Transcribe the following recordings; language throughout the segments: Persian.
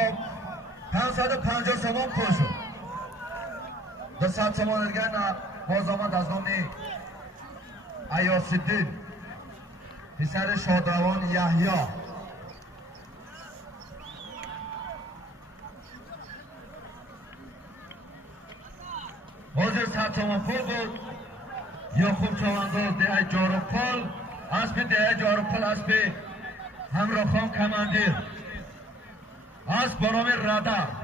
خب 550 تومان پول شد. 200 تومان دیگه باز آمد از نام ایاس‌الدین پسر شادروان یحیی. حاضر 100 تومان پول بود. یعقوب چوانداز ده جاروپل اسب ده جاروپل اسب همراه خان کماندیر اسب با نام رده.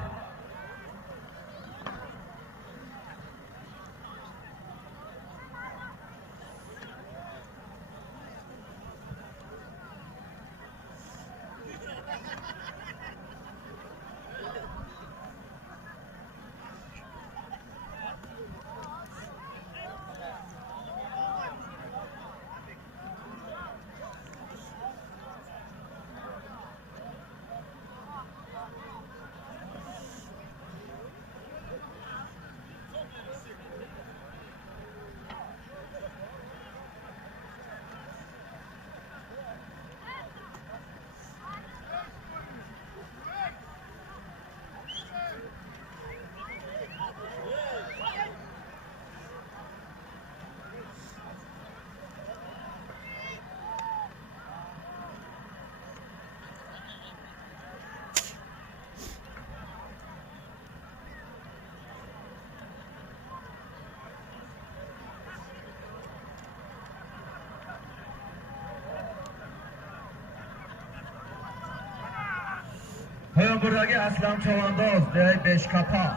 پایان بردگی اسلام چوانداز ده بشکپا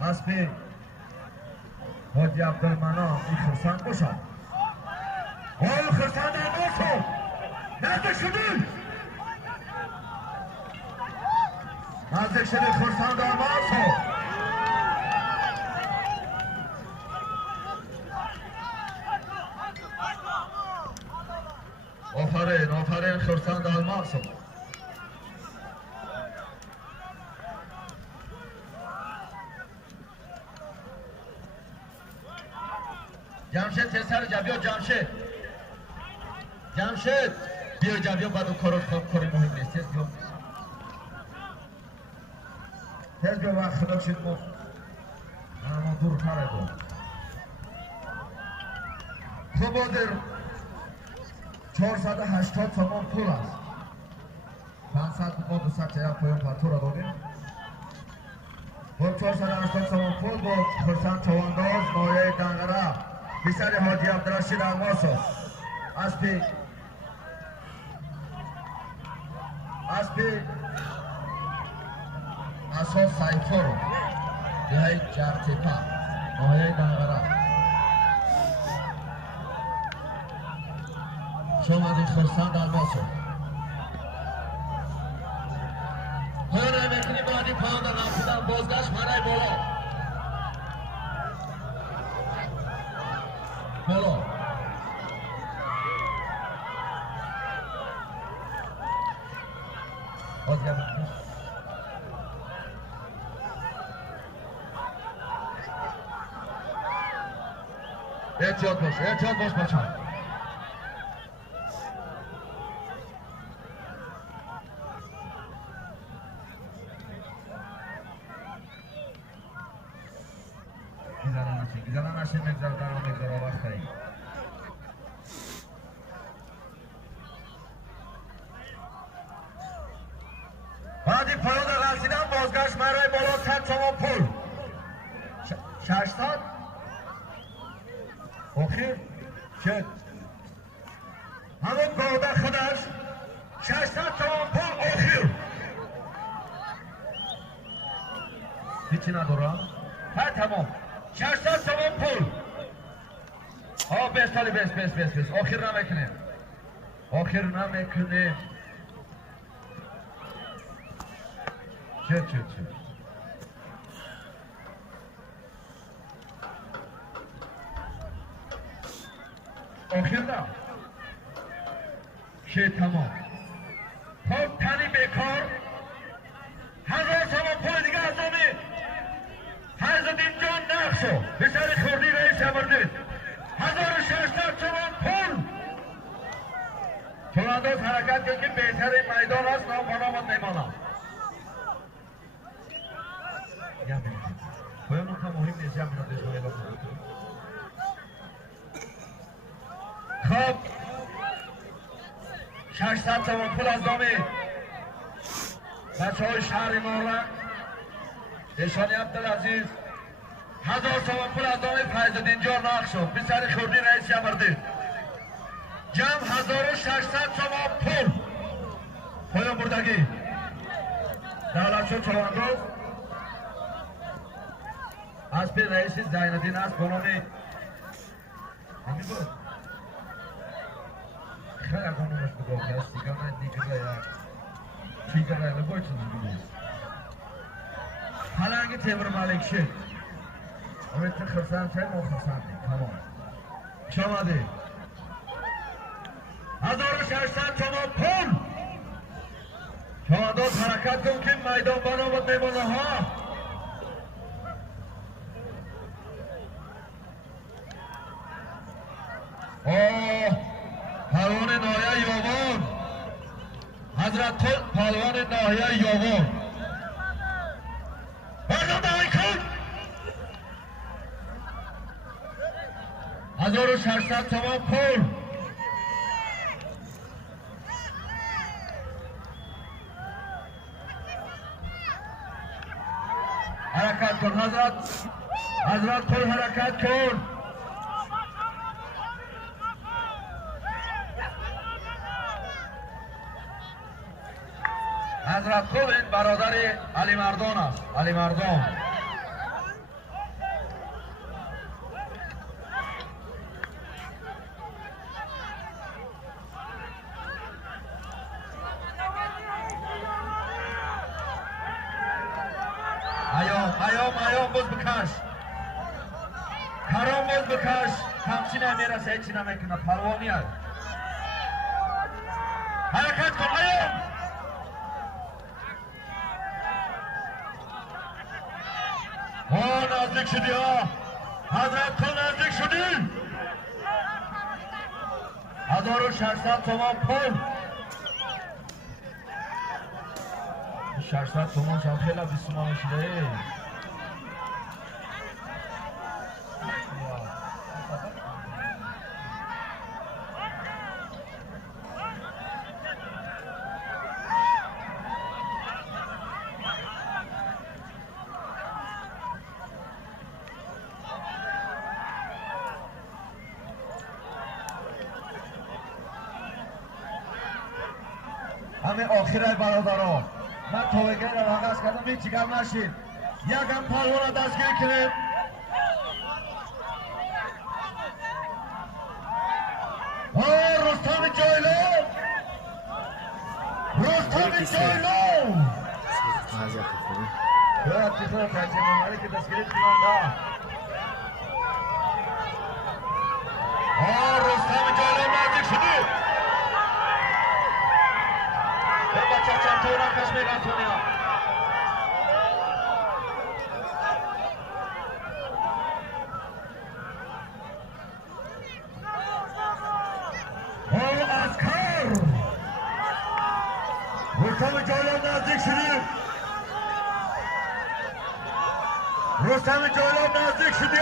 اسب حاجی عبدالمنان این خرسند باشد. حال خرسند در باشد نزدیک شدید نزدیک شدید خرسند در باشد. آفرین آفرین خرسند در باشد. جمشید پسر جبیا جمشید جمشید بیا جبیا بعد کارات خواب کاری مهم نیست. تیز بیا تیز بیا وقت خدا شد ما دور تره با تو بادر 480 تومان پول است. 500 ما 200 چه پایان پاتور را دادیم با 480 تومان پول با خرسند چوانداز نایه دنگره پسر حاجی عبدالرشید الماسو اسب اساس سیفور دهی جرتپا نایه دنگره شما این خرسند الماسو پایان میکنی بعدی پایان در نفیدن بازگشت مرای بالا بالا احتیاط باش بچه‌ها. گذارن نشین مگذار در مگذار آوخ خیلی بعدی پایان در رسیدن بازگشت مرای بالا 100 تومان پول 600 آخر شد همون باده خودش 600 تومان پول آخر هیچی ندارم ها تمام 600 تومان پول بس سالی بس آخر نمیکنه چه آخر نه شه تمام خب تنی بیکار 1000 تومان پول دیگه از آمه حضرتین جان نقشو بسر خوردی رئیس امردید 1600 تومان پول چون انداز حرکت که بهتر میدان است نام پنامت نمانم پایان هم مهم نیست جمع را دیگه اعلام کنید. خب 600 تومان پول از دام بچه های شهر مارلند ایشانی عبدالعزیز 1000 تومان پول از دام فیض‌الدین جان نقش شد بسیار خوردی رئیس یمردی جمع 1600 تومان پول پایان بردگی دولتشو چواندوز از پی رئیس زینالدین است بنامی همین بود خیلی اگرانومش بگو که از سیگانه دیگه یا چیگه رایله باید چیزی بگوید پلنگ تیمور مالک شد امید خرسان چای ما خرسان دیم تمام شامده 1600 تومان پول چوانداز حرکت کن که میدان بنامد میمونه ها پهلوان ناحیه یاوان حضرت پهلوان ناحیه یاوان مردم دعوی کن 1600 تومان پول حرکت کن حضرت پول حرکت کن حضرت خود این برادر علی مردان است علی مردان ایام باز بکش کرام باز بکش همچین نمیرسه هیچی نمیکنه پروانی است حرکت کن ایام نزدیک شدی ها حضرت کن نزدیک شدی 1600 تومان پول 600 تومان شما خیلی بیستومان شده همه آخرای برادران من تویگر را حقص کردم این چیکار نشید یکم پهلوان را دستگیر کنید رستم جایلو باید تیخور تحجیم ممالی که دستگیری کنند رستم جایلو نزدیک شدید بچه تو را کش میگن تونیا اسکر رستم جایلو نزدیک شدی رستم جایلو نزدیک شدی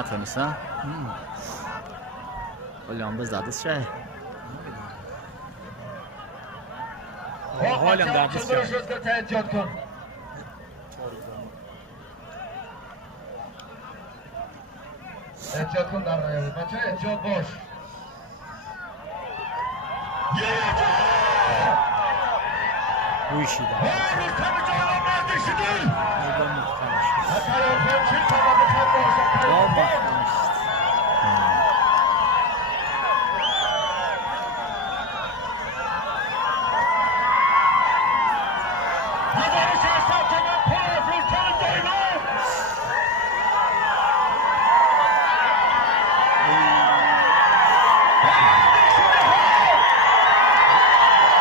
نتونستم ولی هم بزدست شه حالم در دست کرد احتیاط کن در نیاید بچه احتیاط باش رویشیده رستم جایلو نزدیک شدی نگاه مختلف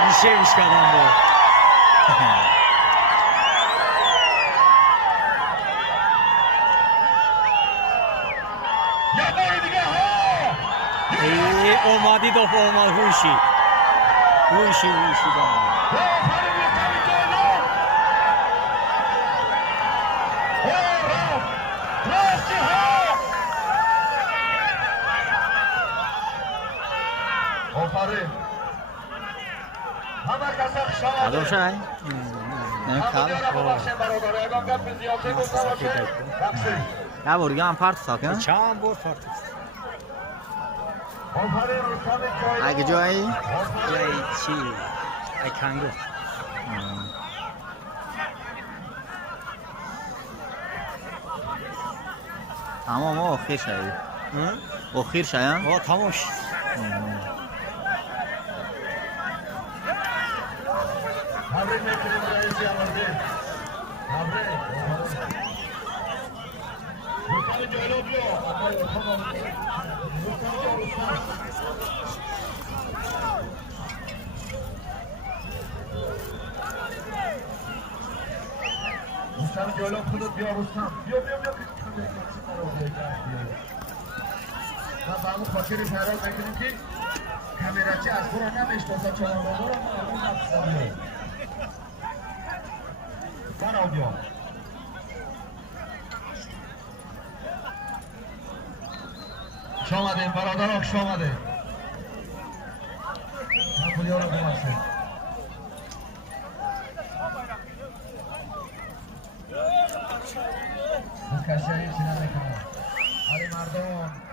میشه کردم با یه بار دیگه ها اومدی دو اومد هوشی دارم کدوم شای؟ نه کار. Ya buraya ampart sakın. چند بار پارتیست Hangi جایی؟ جای چی ای کنگو Tamam o oxir şey. Oxir şey ha? آه تمام شد رستم جلو خودت بیا رستم بیا من با همون خاطر فرار میکنیم که کامیراچی از برو نمیشتاسا چمانوانو رو معلوم نفسه من آو بیا شامده برادر آخش آمده من خودی ها رو بمسته از کشیری چی نمیکنم علی مردم